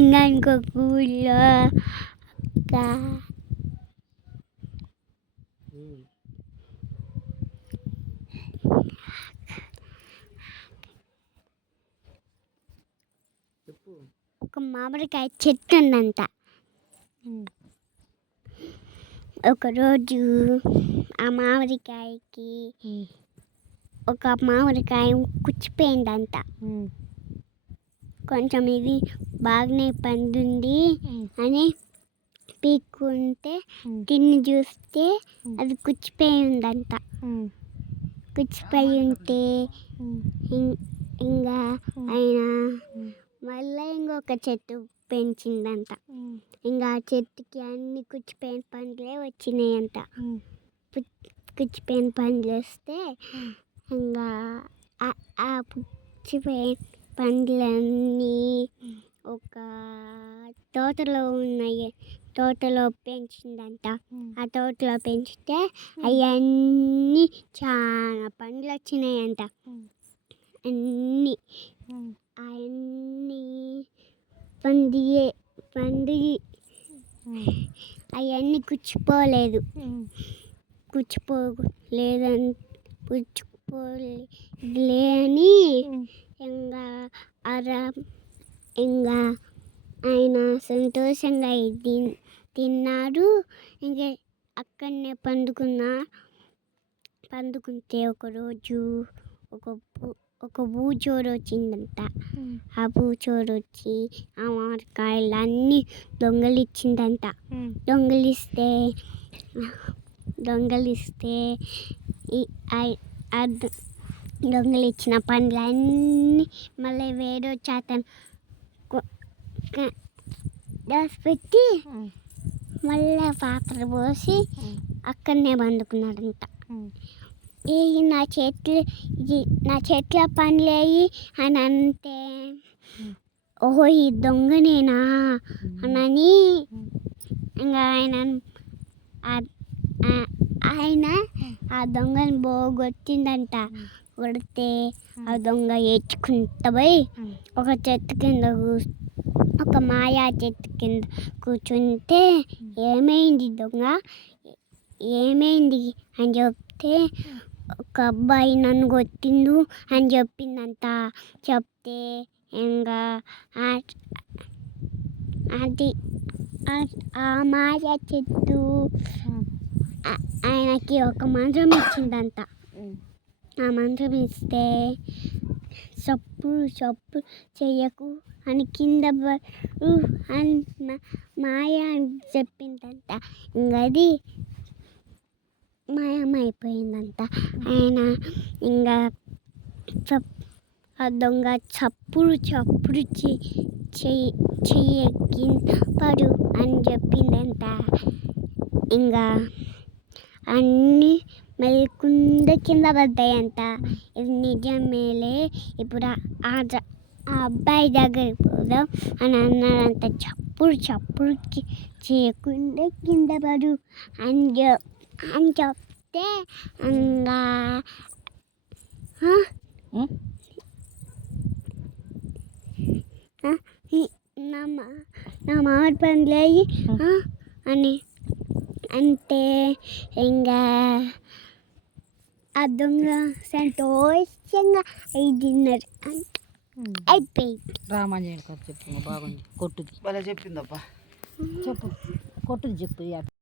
ఇంకా ఇంకొక ఊళ్ళో ఒక మామిడికాయ చెట్టు ఉందంట. ఒకరోజు ఆ మామిడికాయకి ఒక మామిడికాయ కుచ్చిపోయిందంట. కొంచెం ఇది బాగానే పండింది అని పీక్కుంటే తిని చూస్తే అది కుచ్చిపోయి ఉందంట. కుచ్చిపోయి ఉంటే ఇంకా ఆయన మళ్ళీ ఇంకొక చెట్టు పెంచిందంట. ఇంకా ఆ చెట్టుకి అన్ని కుచ్చిపోయిన పండ్లే వచ్చినాయంట. కుచ్చిపోయిన పండ్లు వస్తే ఇంకా ఆ పుచ్చిపోయిన పండ్లన్నీ ఒక తోటలో ఉన్నాయి. తోటలో పెంచిందంట. ఆ తోటలో పెంచితే అవన్నీ చాలా పండ్లు వచ్చినాయంట. అన్నీ అవన్నీ కుచ్చిపోలేదు. కుచ్చిపోలేదని ఇంకా ఆయన సంతోషంగా తిన్నాడు. ఇంకా అక్కడనే పండుకుంటే ఒకరోజు ఒక బూచోడు వచ్చిందంట. ఆ బూచోడు వచ్చి ఆ మామిడికాయలు అన్నీ దొంగలిచ్చిందంట. దొంగలిచ్చిన పండ్లన్నీ మళ్ళీ వేరే చేతను దాచిపెట్టి మళ్ళీ పాత్ర పోసి అక్కడనే పండుకున్నాడంట. నా చెట్ల పండ్లేయి అని అంటే ఓహో ఈ దొంగనేనా అని ఇంకా ఆయన ఆ దొంగని పోగొట్టిందంట. కొడితే ఆ దొంగ ఏడ్చుకుంటూ పోయి ఒక చెట్టు కింద ఒక మాయా చెట్టు కింద కూర్చుంటే ఏమైంది దొంగ ఏమైంది అని చెప్తే ఒక అబ్బాయి నన్ను కొట్టిండు అని చెప్పిందంట. చెప్తే ఇంకా అది ఆ మాయా చెట్టు ఆయనకి ఒక మంత్రం ఇచ్చిందంట. ఆ మంత్రం ఇస్తే చప్పుడు చెయ్యకు అని కింద అని మాయ అని చెప్పిందంట. ఇంకా అది మాయమైపోయిందంట. ఆయన ఇంకా ఆ దొంగ చప్పుడు చెయ్యి పడు అని చెప్పిందంట. ఇంకా అన్నీ మెల్కుండా కింద పడ్డాయంట. ఇది నిజమేలే, ఇప్పుడు ఆ అబ్బాయి దగ్గరికి పోదాం అని అన్నాడంట. చప్పుడు చేయకుండా కింద పడు అని చెప్తే ఇంకా నా మామిడి పండ్లేయి అని అంటే ఇంకా ఆ దొంగ సంతోషంగా తిన్నారు. అయిపోయింది. రామాంజనేయుడు కథ చెప్పు బాగుంది. కొట్టుది చెప్పిందప్ప చెప్పు. కొట్టుది చెప్పు.